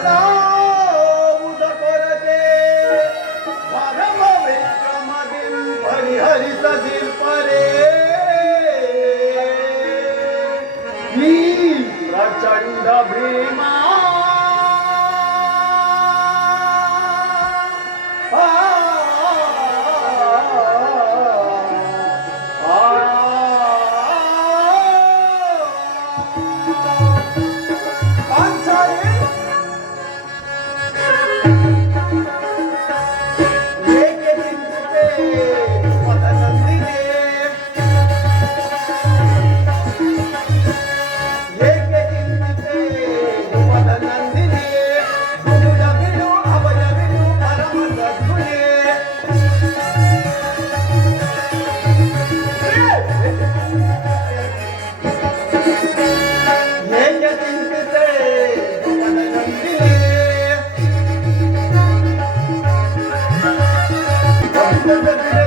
मदिल Hari Hari सगिले Yeah, yeah, yeah.